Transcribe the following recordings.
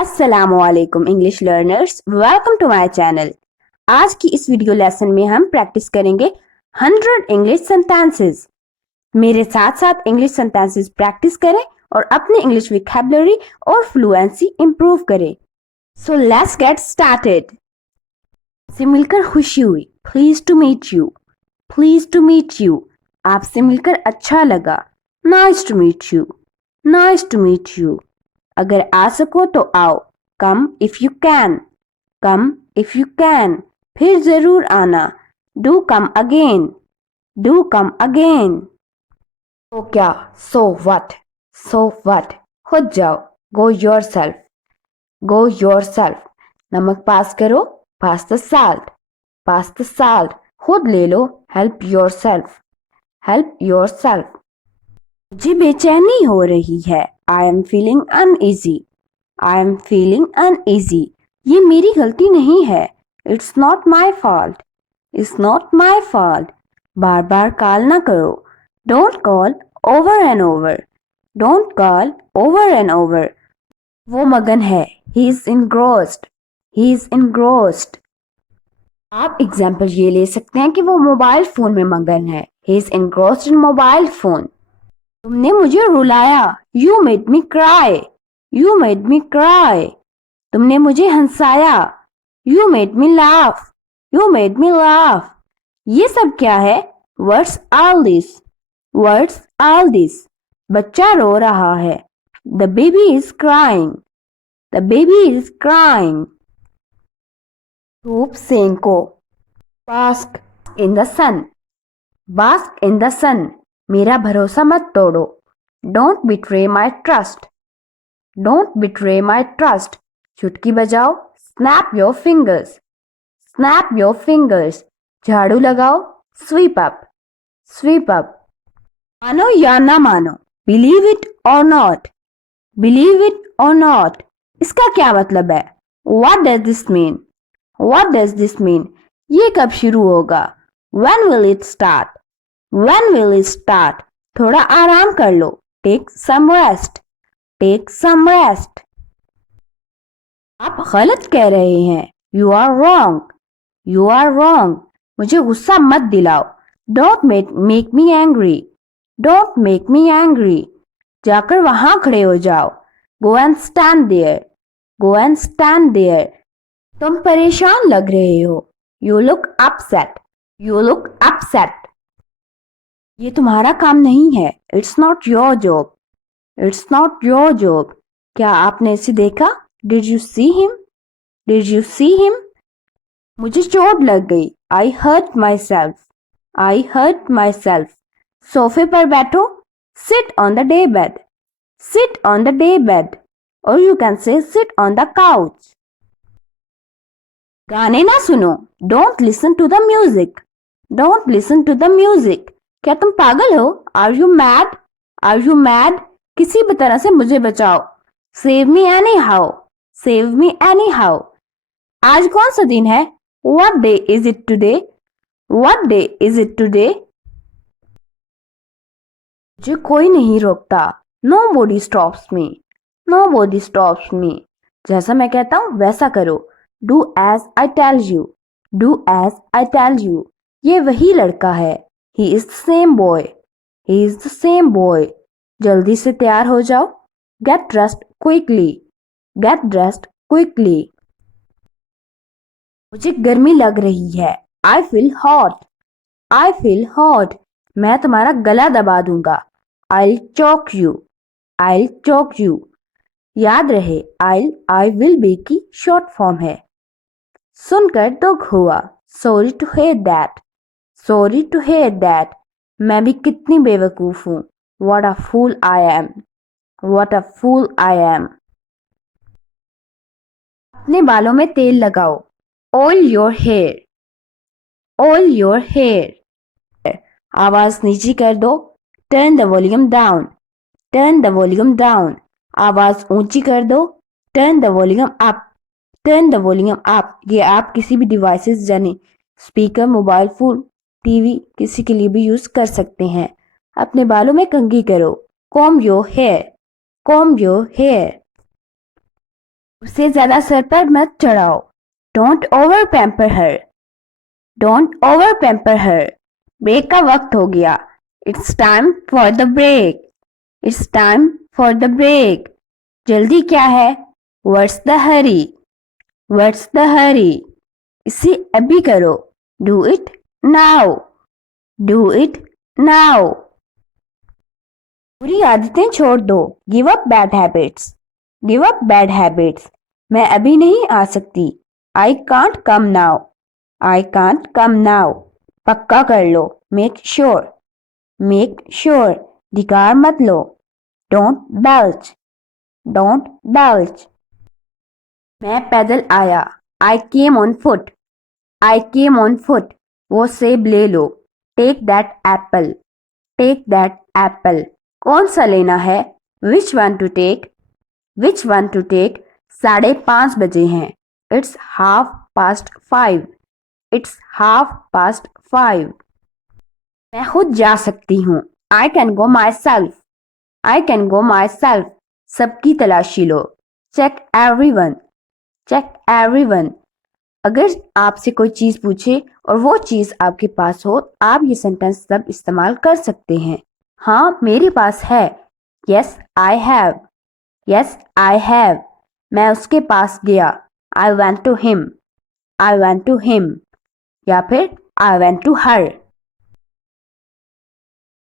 अस्सलामुअलैकुम English learners, welcome to my channel. आज की इस वीडियो लेसन में हम प्रैक्टिस करेंगे 100 इंग्लिश सेंटेंसेस। मेरे साथ साथ इंग्लिश सेंटेंसेस प्रैक्टिस करें और अपनी इंग्लिश विकेबलरी और फ्लुएंसी इंप्रूव करें। So let's get started. आपसे मिलकर खुशी हुई। Pleased to meet you. Pleased to meet you. आपसे मिलकर अच्छा लगा। Nice to meet you. Nice to meet you. अगर आ सको तो आओ। Come if you can. Come if you can. फिर जरूर आना। Do come again. Do come again. तो क्या? So what. So what. खुद जाओ। Go your self. Go yourself. नमक पास करो। Pass the salt. Pass the salt. खुद ले लो। Help yourself. Help yourself. मुझे बेचैनी हो रही है। I am feeling uneasy. I am feeling uneasy. ये मेरी गलती नहीं है। It's not my fault. It's not my fault. बार बार कॉल ना करो। Don't call over and over. Don't call over and over. वो मगन है। He is engrossed. He is इनग्रोस्ड। आप एग्जाम्पल ये ले सकते हैं कि वो मोबाइल फोन में मगन है। He is engrossed in mobile phone. तुमने मुझे रुलाया। You made me cry. You made me cry. तुमने मुझे हंसाया। You made me laugh. You made me laugh. ये सब क्या है? Words all this. Words all this. बच्चा रो रहा है। The baby is crying. The baby is crying. धूप सेंको। Bask in the sun. Bask in the sun. मेरा भरोसा मत तोड़ो। Don't betray my trust. Don't betray my trust. चुटकी बजाओ। Snap your fingers. Snap your fingers. झाड़ू लगाओ। Sweep up. Sweep up. मानो या ना मानो। Believe it or not. Believe it or not. इसका क्या मतलब है? What does this mean? What does this mean? ये कब शुरू होगा? When will it start? When will it start? थोड़ा आराम कर लो। Take some rest. Take some rest. आप गलत कह रहे हैं। You are wrong. You are wrong. मुझे गुस्सा मत दिलाओ। Don't make me angry. Don't make me angry. जाकर वहां खड़े हो जाओ। Go and stand there. Go and stand there. तुम परेशान लग रहे हो। You look upset. You look upset. ये तुम्हारा काम नहीं है। It's not your job. It's not your job. क्या आपने इसे देखा? Did you see him? Did you see him? मुझे चोट लग गई। I hurt myself. I hurt myself. सोफे पर बैठो। Sit on the day bed. Sit on the day bed. Or you can say sit on the couch. गाने ना सुनो। Don't listen to the music. Don't listen to the music. क्या तुम पागल हो? Are you mad? Are you mad? किसी भी तरह से मुझे बचाओ। Save me anyhow. Save me anyhow. आज कौन सा दिन है? What day is it today? What day is it today? मुझे कोई नहीं रोकता। Nobody stops me. Nobody stops me. जैसा मैं कहता हूँ वैसा करो। Do as I tell you. Do as I tell you. ये वही लड़का है। He is the same boy. He is the same boy. जल्दी से तैयार हो जाओ। Get dressed quickly. Get dressed quickly. मुझे गर्मी लग रही है। I feel hot. I feel hot. मैं तुम्हारा गला दबा दूंगा। I'll choke you. I'll choke you. याद रहे I will be की शॉर्ट फॉर्म है। सुनकर दुख हुआ। Sorry to hear that. Sorry to hear that. मैं भी कितनी बेवकूफ हूँ। What a fool I am. What a fool I am. अपने बालों में तेल लगाओ। Oil your hair. Oil your hair. आवाज नीची कर दो। Turn the volume down. Turn the volume down. आवाज ऊंची कर दो। Turn the volume up. Turn the volume up. ये आप किसी भी डिवाइसेस यानी स्पीकर, मोबाइल फोन, टीवी किसी के लिए भी यूज कर सकते हैं। अपने बालों में कंघी करो। Comb your hair. Comb your hair. उसे ज्यादा सर पर मत चढ़ाओ. Don't over pamper her. Don't over pamper her. Break का वक्त हो गया. It's time for the break. It's time for the break. जल्दी क्या है? What's the hurry? What's the hurry? इसे अभी करो. Do it now. Do it now. बुरी आदतें छोड़ दो. Give up bad habits. Give up bad habits. मैं अभी नहीं आ सकती. I can't come now. I can't come now. पक्का कर लो. Make sure. Make sure. धिकार मत लो. Don't belch. Don't belch. मैं पैदल आया. I came on foot. I came on foot. वो सेब ले लो. Take that apple. Take that apple. कौन सा लेना है? Which one to take? Which one to take? 5:30 बजे हैं. It's 5:30. It's 5:30. मैं खुद जा सकती हूँ. I can go myself. I can go myself. सबकी तलाशी लो. Check everyone. Check everyone. अगर आपसे कोई चीज पूछे और वो चीज आपके पास हो, आप ये सेंटेंस सब इस्तेमाल कर सकते हैं. हाँ, मेरे पास है. Yes, I have. Yes, I have. मैं उसके पास गया. I went to him. I went to him. या फिर I went to her.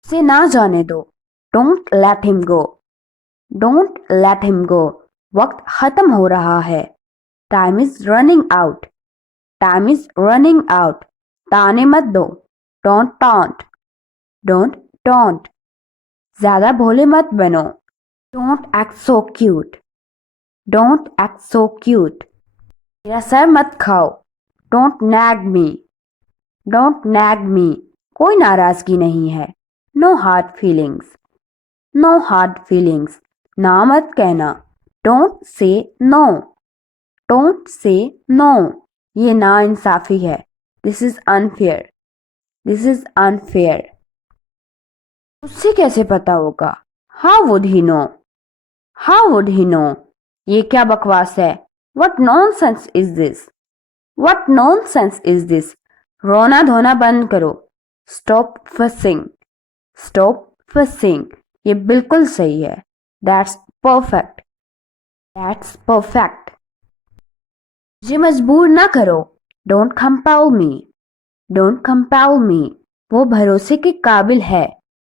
उसे ना जाने दो. Don't let him go. Don't let him go. वक्त खत्म हो रहा है. Time is running out. Time is running out. ताने मत दो. Don't taunt. Don't taunt. ज्यादा भोले मत बनो. Don't act so cute. Don't act so cute. मेरा सर मत खाओ. Don't nag me. Don't nag me. कोई नाराजगी नहीं है. No hard feelings. No hard feelings. ना मत कहना. Don't say no. Don't say no. ये ना इंसाफी है. This is unfair. This is unfair. उससे कैसे पता होगा? How would he know? How would he know? ये क्या बकवास है? What nonsense is this? What nonsense is this? रोना धोना बंद करो. Stop fussing. Stop fussing. ये बिल्कुल सही है. That's perfect. That's perfect. मुझे मजबूर ना करो. Don't compel me. Don't compel me. वो भरोसे के काबिल है.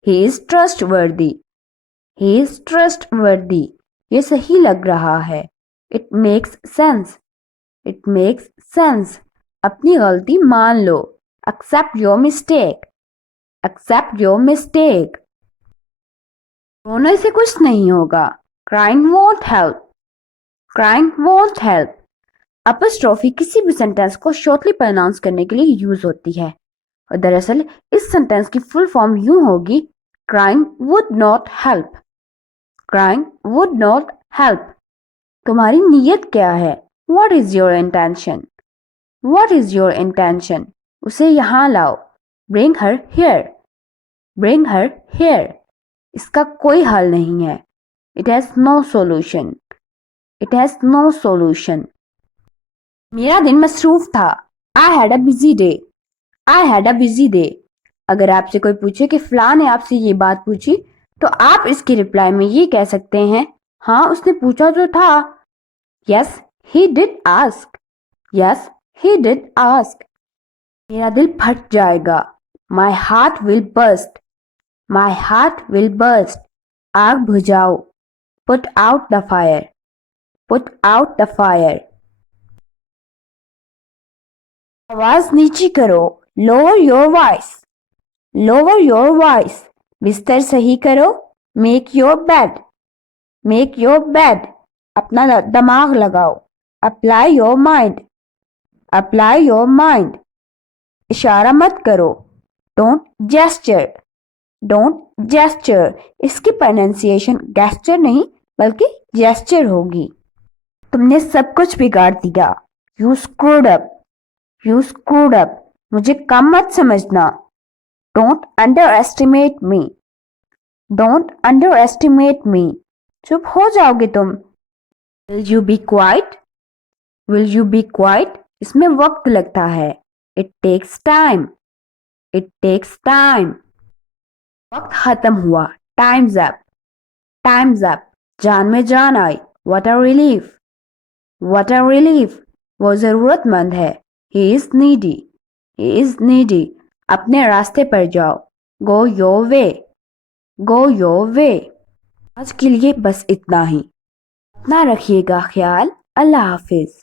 He is trustworthy. He is trustworthy. ये सही लग रहा है. It makes sense. It makes sense. अपनी गलती मान लो. Accept your mistake. Accept your mistake. रोने से कुछ नहीं होगा. Crying won't help. Crying won't help. अपस्ट्रोफी किसी भी सेंटेंस को शॉर्टली प्रोनाउंस करने के लिए यूज होती है और दरअसल इस सेंटेंस की फुल फॉर्म यूं होगी. Crying would not help. Crying would not help. तुम्हारी नीयत क्या है? What is your intention? What is your intention? उसे यहाँ लाओ. Bring her here. Bring her here. इसका कोई हल नहीं है. It has no solution. It has no solution. मेरा दिन मसरूफ था. I had a busy day. I had a busy day. अगर आपसे कोई पूछे कि फलां ने आपसे ये बात पूछी तो आप इसके रिप्लाई में ये कह सकते हैं, हाँ उसने पूछा तो था. Yes, he did ask. Yes, he did ask. मेरा दिल फट जाएगा. My heart will burst. My heart will burst. आग बुझाओ. Put out the fire. Put out the fire. आवाज नीची करो. Lower your voice. Lower your voice. बिस्तर सही करो. Make your bed. Make your bed. अपना दिमाग लगाओ. Apply your mind. Apply your mind. इशारा मत करो. Don't gesture. Don't gesture. इसकी प्रोनाउंसिएशन gesture नहीं बल्कि gesture होगी. तुमने सब कुछ बिगाड़ दिया. You screwed up. You screwed up. मुझे कम मत समझना. Don't underestimate me. Don't underestimate me. चुप हो जाओगे तुम. Will you be quiet? Will you be quiet? इसमें वक्त लगता है. It takes time. It takes time. वक्त खत्म हुआ. Time's up. Time's up. जान में जान आई. What a relief. What a relief. वो जरूरतमंद है. He is needy. He is needy. अपने रास्ते पर जाओ. Go your way. Go your way. आज के लिए बस इतना ही. अपना रखिएगा ख्याल. अल्लाह हाफिज.